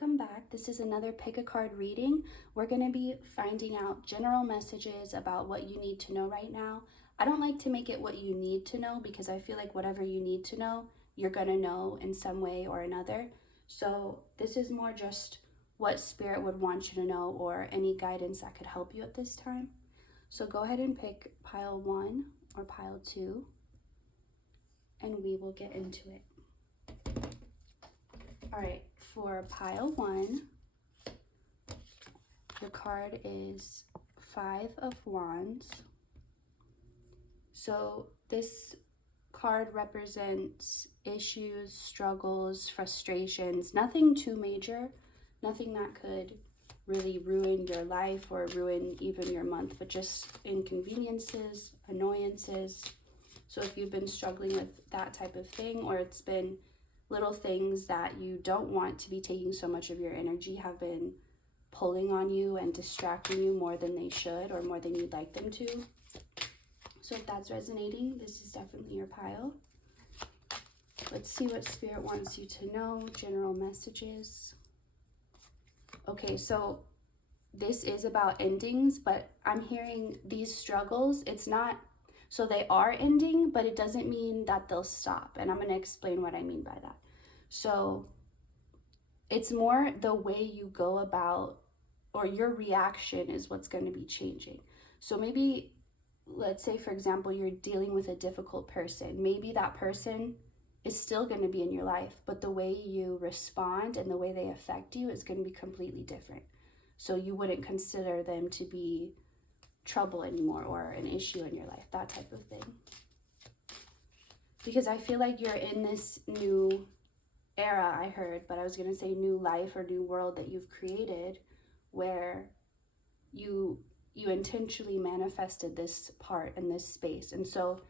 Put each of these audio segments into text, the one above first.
welcome back. This is another Pickacard reading. We're going to be finding out general messages about what you need to know right now. I don't like to make it what you need to know because I feel like whatever you need to know, you're going to know in some way or another. So this is more just what Spirit would want you to know or any guidance that could help you at this time. So go ahead and pick pile 1 or pile 2 and we will get into it. All right, for pile 1, the card is 5 of Wands. So this card represents issues, struggles, frustrations, nothing too major, nothing that could really ruin your life or ruin even your month, but just inconveniences, annoyances. So if you've been struggling with that type of thing, or it's been little things that you don't want to be taking so much of your energy have been pulling on you and distracting you more than they should or more than you'd like them to. So if that's resonating, this is definitely your pile. Let's see what Spirit wants you to know, general messages. Okay, so this is about endings, but I'm hearing these struggles, it's not, so they are ending, but it doesn't mean that they'll stop. And I'm going to explain what I mean by that. So it's more the way you go about, or your reaction is what's going to be changing. So maybe, let's say, for example, you're dealing with a difficult person. Maybe that person is still going to be in your life, but the way you respond and the way they affect you is going to be completely different. So you wouldn't consider them to be trouble anymore or an issue in your life, that type of thing. Because I feel like you're in this new era, I heard, but I was going to say new life or new world that you've created where you intentionally manifested this part in this space. And so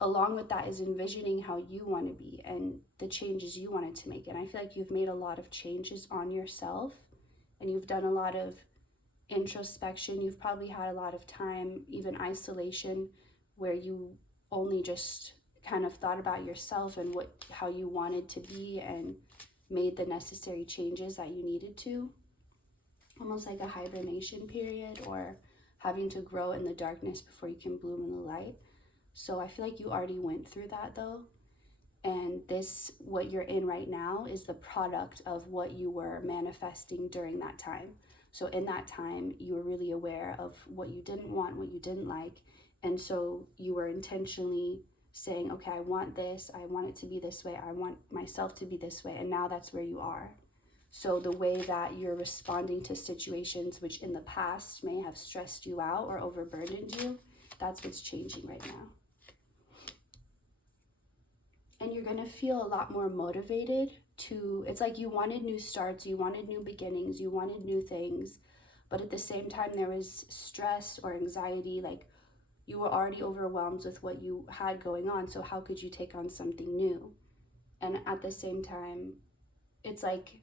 along with that is envisioning how you want to be and the changes you wanted to make. And I feel like you've made a lot of changes on yourself and you've done a lot of introspection. You've probably had a lot of time, even isolation, where you only just kind of thought about yourself and how you wanted to be and made the necessary changes that you needed to. Almost like a hibernation period or having to grow in the darkness before you can bloom in the light. So I feel like you already went through that though. And this, what you're in right now, is the product of what you were manifesting during that time. So in that time, you were really aware of what you didn't want, what you didn't like. And so you were intentionally saying, okay, I want this. I want it to be this way. I want myself to be this way. And now that's where you are. So the way that you're responding to situations which in the past may have stressed you out or overburdened you, that's what's changing right now. And you're going to feel a lot more motivated to, it's like you wanted new starts, you wanted new beginnings, you wanted new things, but at the same time there was stress or anxiety, like you were already overwhelmed with what you had going on, so how could you take on something new? And at the same time, it's like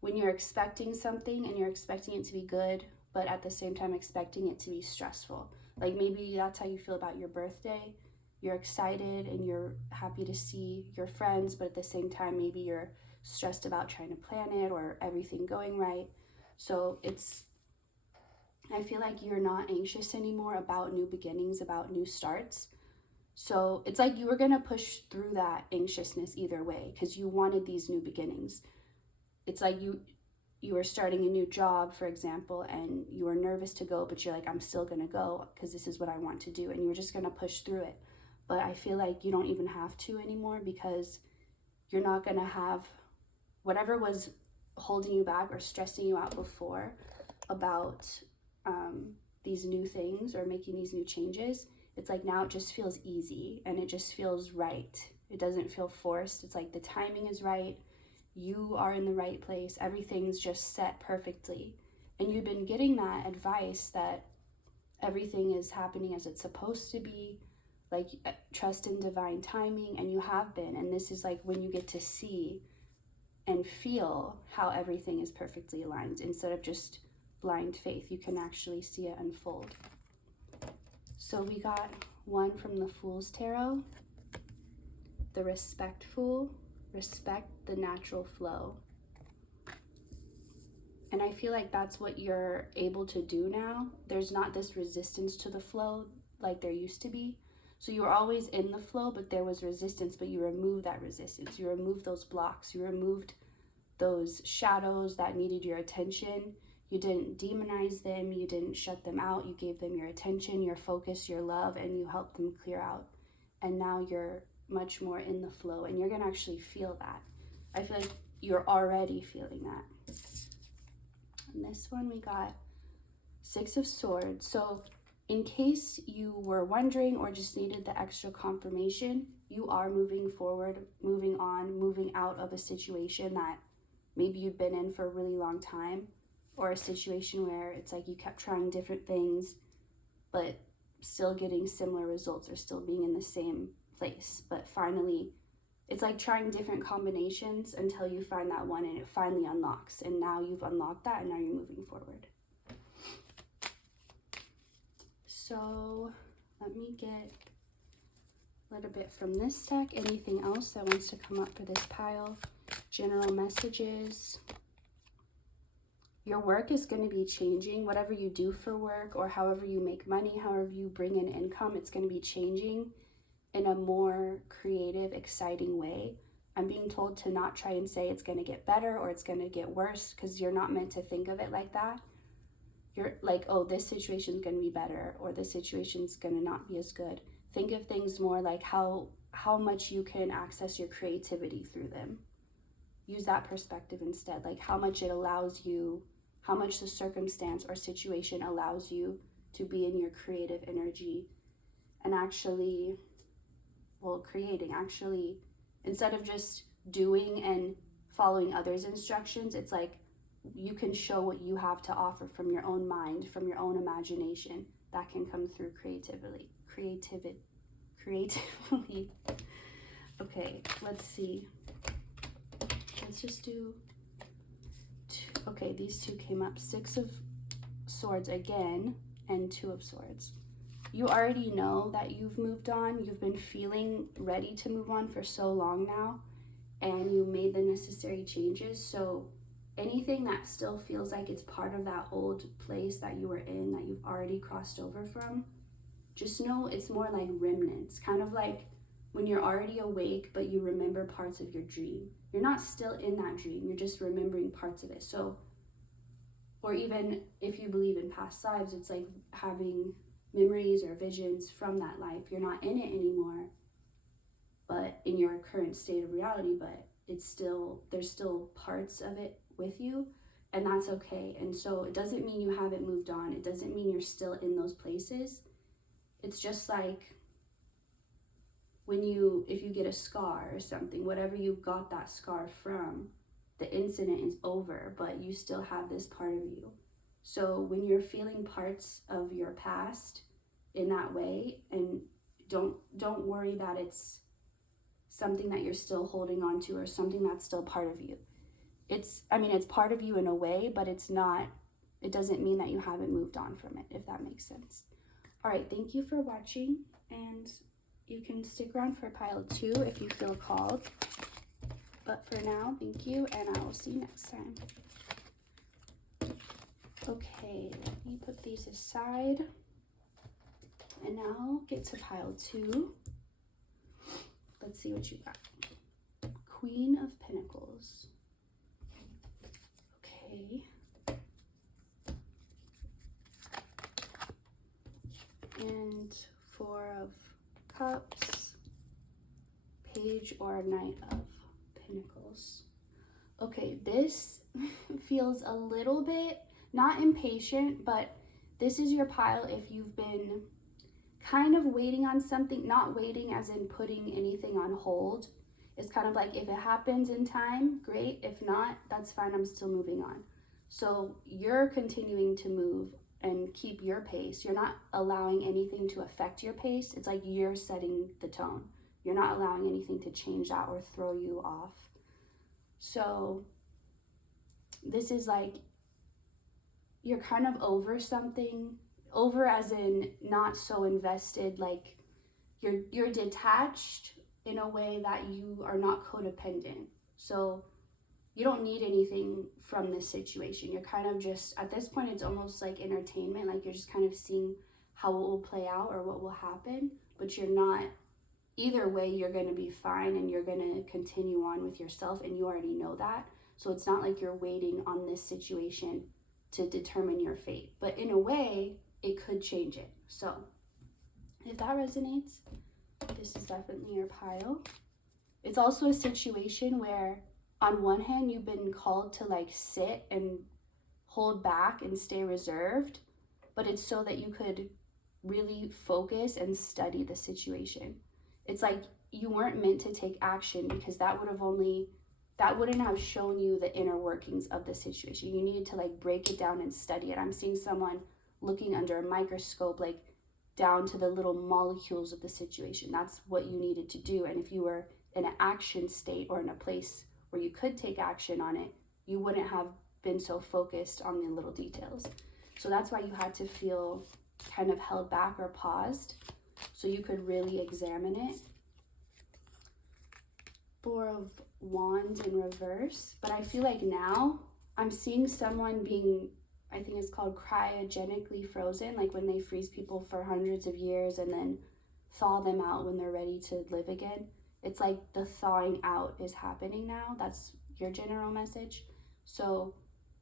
when you're expecting something and you're expecting it to be good, but at the same time expecting it to be stressful. Like maybe that's how you feel about your birthday. You're excited and you're happy to see your friends, but at the same time, maybe you're stressed about trying to plan it or everything going right. So I feel like you're not anxious anymore about new beginnings, about new starts. So it's like you were going to push through that anxiousness either way because you wanted these new beginnings. It's like you were starting a new job, for example, and you were nervous to go, but you're like, I'm still going to go because this is what I want to do. And you were just going to push through it. But I feel like you don't even have to anymore because you're not going to have whatever was holding you back or stressing you out before about these new things or making these new changes. It's like now it just feels easy and it just feels right. It doesn't feel forced. It's like the timing is right. You are in the right place. Everything's just set perfectly. And you've been getting that advice that everything is happening as it's supposed to be. Like trust in divine timing, and you have been. And this is like when you get to see and feel how everything is perfectly aligned instead of just blind faith. You can actually see it unfold. So we got one from the Fool's Tarot, the Respect Fool, respect the natural flow. And I feel like that's what you're able to do now. There's not this resistance to the flow like there used to be. So you were always in the flow, but there was resistance, but you removed that resistance. You removed those blocks. You removed those shadows that needed your attention. You didn't demonize them. You didn't shut them out. You gave them your attention, your focus, your love, and you helped them clear out. And now you're much more in the flow, and you're going to actually feel that. I feel like you're already feeling that. And this one we got Six of Swords. So in case you were wondering or just needed the extra confirmation, you are moving forward, moving on, moving out of a situation that maybe you've been in for a really long time, or a situation where it's like you kept trying different things, but still getting similar results or still being in the same place. But finally, it's like trying different combinations until you find that one and it finally unlocks. And now you've unlocked that and now you're moving forward. So let me get a little bit from this deck. Anything else that wants to come up for this pile? General messages. Your work is going to be changing. Whatever you do for work, or however you make money, however you bring in income, it's going to be changing in a more creative, exciting way. I'm being told to not try and say it's going to get better or it's going to get worse, because you're not meant to think of it like that. You're like, oh, this situation is going to be better, or this situation is going to not be as good. Think of things more like how much you can access your creativity through them. Use that perspective instead, like how much it allows you, how much the circumstance or situation allows you to be in your creative energy and actually, creating, instead of just doing and following others' instructions. It's like you can show what you have to offer from your own mind, from your own imagination, that can come through creatively. Okay, let's see. Let's just do two. Okay, these two came up. Six of Swords again and Two of Swords. You already know that you've moved on. You've been feeling ready to move on for so long now, and you made the necessary changes. So anything that still feels like it's part of that old place that you were in, that you've already crossed over from, just know it's more like remnants, kind of like when you're already awake, but you remember parts of your dream. You're not still in that dream, you're just remembering parts of it. So, or even if you believe in past lives, it's like having memories or visions from that life. You're not in it anymore, but in your current state of reality, but it's still, there's still parts of it with you, and that's okay. And so it doesn't mean you haven't moved on. It doesn't mean you're still in those places. It's just like if you get a scar or something, whatever you got that scar from, the incident is over, but you still have this part of you. So when you're feeling parts of your past in that way, and don't worry that it's something that you're still holding on to or something that's still part of you. It's part of you in a way, but it doesn't mean that you haven't moved on from it, if that makes sense. All right, thank you for watching, and you can stick around for pile 2 if you feel called. But for now, thank you, and I will see you next time. Okay, let me put these aside. And now get to pile 2. Let's see what you got. Queen of Pentacles. Okay. And Four of Cups, Page or Knight of Pentacles. Okay, this feels a little bit, not impatient, but this is your pile if you've been kind of waiting on something, not waiting as in putting anything on hold. It's kind of like, if it happens in time, great. If not, that's fine, I'm still moving on. So you're continuing to move and keep your pace. You're not allowing anything to affect your pace. It's like you're setting the tone. You're not allowing anything to change that or throw you off. So this is like, you're kind of over something, over as in not so invested, like you're detached in a way that you are not codependent. So you don't need anything from this situation. You're kind of just, at this point, it's almost like entertainment. Like you're just kind of seeing how it will play out or what will happen, but you're not, either way, you're going to be fine and you're going to continue on with yourself, and you already know that. So it's not like you're waiting on this situation to determine your fate, but in a way, it could change it. So if that resonates, this is definitely your pile. It's also a situation where on one hand, you've been called to like sit and hold back and stay reserved, but it's so that you could really focus and study the situation. It's like you weren't meant to take action because that wouldn't have shown you the inner workings of the situation. You needed to like break it down and study it. I'm seeing someone looking under a microscope, like down to the little molecules of the situation. That's what you needed to do. And if you were in an action state or in a place where you could take action on it, you wouldn't have been so focused on the little details. So that's why you had to feel kind of held back or paused so you could really examine it. Four of Wands in reverse, but I feel like now I'm seeing someone being, I think it's called cryogenically frozen, like when they freeze people for hundreds of years and then thaw them out when they're ready to live again. It's like the thawing out is happening now. That's your general message. So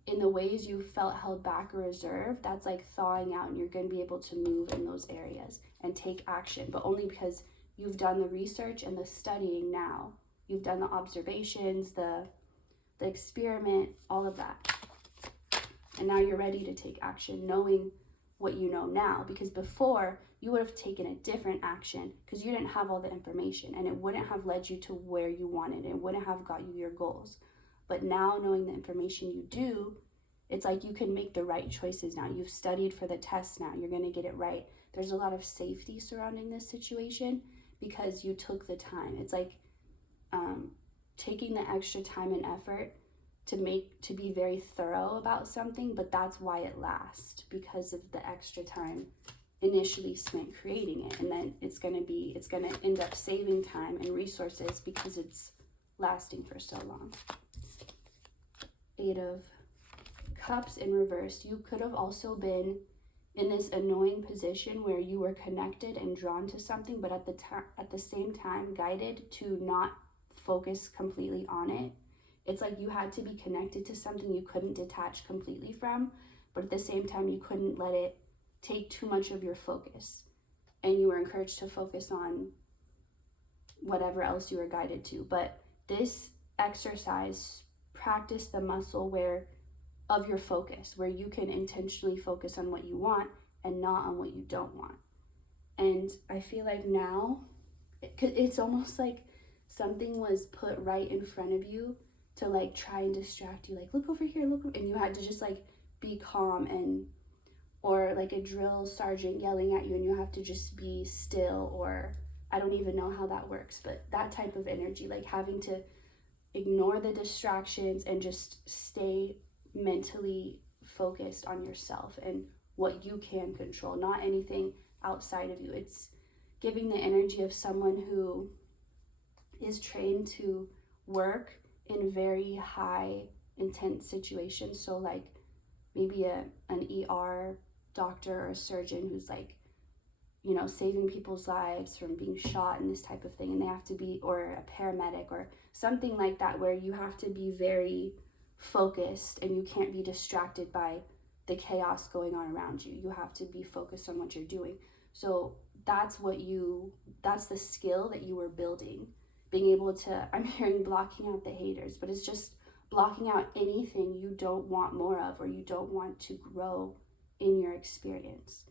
in the ways you felt held back or reserved, that's like thawing out, and you're going to be able to move in those areas and take action, but only because you've done the research and the studying now. You've done the observations, the experiment, all of that. And now you're ready to take action, knowing what you know now, because before you would have taken a different action because you didn't have all the information, and it wouldn't have led you to where you wanted. It wouldn't have got you your goals. But now, knowing the information you do, it's like you can make the right choices now. You've studied for the test now. You're going to get it right. There's a lot of safety surrounding this situation because you took the time. It's like taking the extra time and effort to be very thorough about something, but that's why it lasts, because of the extra time initially spent creating it. And then it's going to end up saving time and resources because it's lasting for so long. 8 of Cups in reverse. You could have also been in this annoying position where you were connected and drawn to something, but at the same time guided to not focus completely on it. It's like you had to be connected to something you couldn't detach completely from, but at the same time you couldn't let it take too much of your focus, and you were encouraged to focus on whatever else you were guided to. But this exercise practiced the muscle of your focus, where you can intentionally focus on what you want and not on what you don't want. And I feel like now it's almost like something was put right in front of you to like try and distract you, like look over here, look, and you had to just like be calm, or like a drill sergeant yelling at you and you have to just be still, or I don't even know how that works, but that type of energy, like having to ignore the distractions and just stay mentally focused on yourself and what you can control, not anything outside of you. It's giving the energy of someone who is trained to work in very high intense situations. So like maybe an ER doctor or a surgeon who's like, you know, saving people's lives from being shot and this type of thing, and they have to be, or a paramedic or something like that, where you have to be very focused and you can't be distracted by the chaos going on around you. You have to be focused on what you're doing. So that's the skill that you were building, being able to, I'm hearing blocking out the haters, but it's just blocking out anything you don't want more of or you don't want to grow in your experience,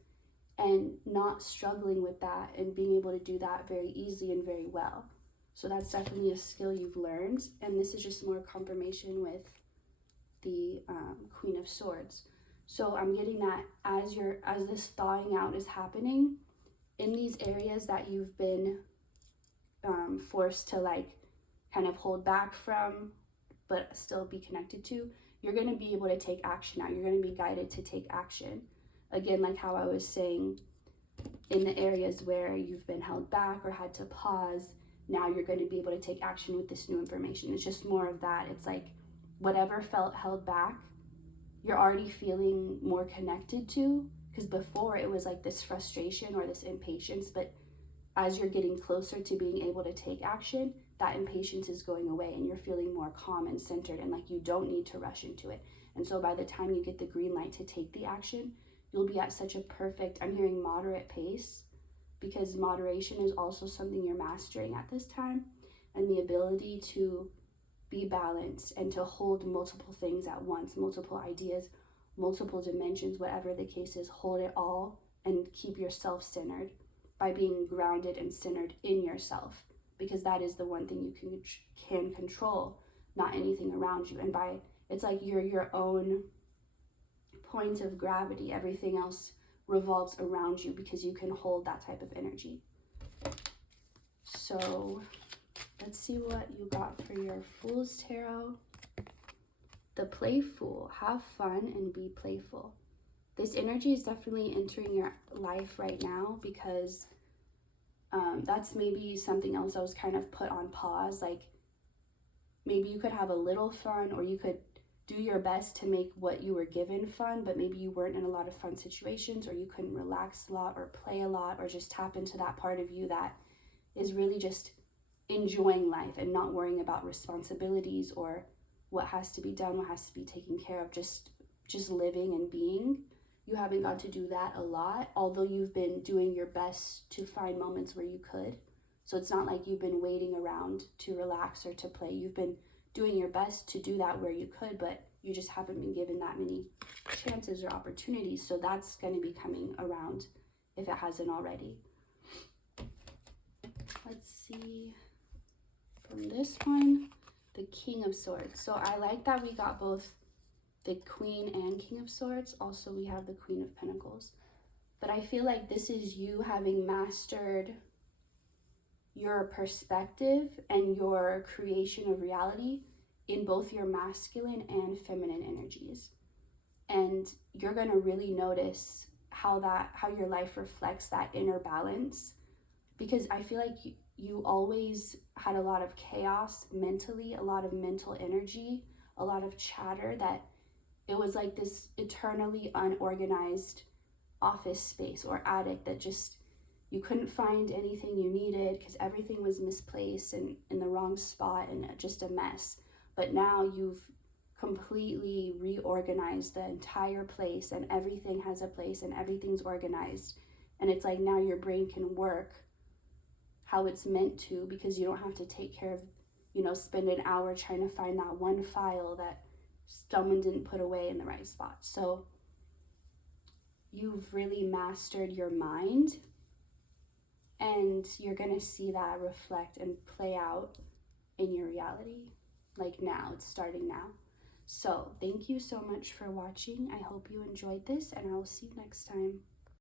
and not struggling with that and being able to do that very easily and very well. So that's definitely a skill you've learned, and this is just more confirmation with the Queen of Swords. So I'm getting that as this thawing out is happening in these areas that you've been forced to like kind of hold back from but still be connected to, you're going to be able to take action now. You're going to be guided to take action. Again, like how I was saying, in the areas where you've been held back or had to pause, now you're going to be able to take action with this new information. It's just more of that. It's like whatever felt held back, you're already feeling more connected to, because before it was like this frustration or this impatience, but as you're getting closer to being able to take action, that impatience is going away and you're feeling more calm and centered and like you don't need to rush into it. And so by the time you get the green light to take the action, you'll be at such a perfect, I'm hearing moderate pace, because moderation is also something you're mastering at this time, and the ability to be balanced and to hold multiple things at once, multiple ideas, multiple dimensions, whatever the case is, hold it all and keep yourself centered by being grounded and centered in yourself, because that is the one thing you can control, not anything around you. And by, it's like you're your own point of gravity. Everything else revolves around you because you can hold that type of energy. So let's see what you got for your Fool's Tarot. The Playful. Have fun and be playful. This energy is definitely entering your life right now, because that's maybe something else that was kind of put on pause. Like maybe you could have a little fun, or you could do your best to make what you were given fun, but maybe you weren't in a lot of fun situations, or you couldn't relax a lot or play a lot, or just tap into that part of you that is really just enjoying life and not worrying about responsibilities or what has to be done, what has to be taken care of, just living and being. You haven't got to do that a lot, although you've been doing your best to find moments where you could. So it's not like you've been waiting around to relax or to play. You've been doing your best to do that where you could, but you just haven't been given that many chances or opportunities. So that's going to be coming around if it hasn't already. Let's see. From this one, the King of Swords. So I like that we got both the Queen and King of Swords. Also, we have the Queen of Pentacles. But I feel like this is you having mastered your perspective and your creation of reality in both your masculine and feminine energies. And you're going to really notice how your life reflects that inner balance, because I feel like you always had a lot of chaos mentally, a lot of mental energy, a lot of chatter, that it was like this eternally unorganized office space or attic that just, you couldn't find anything you needed because everything was misplaced and in the wrong spot and just a mess. But now you've completely reorganized the entire place, and everything has a place and everything's organized. And it's like now your brain can work how it's meant to, because you don't have to take care of, spend an hour trying to find that one file that someone didn't put away in the right spot. So you've really mastered your mind, and you're going to see that reflect and play out in your reality. Like now, it's starting now. So thank you so much for watching. I hope you enjoyed this, and I will see you next time.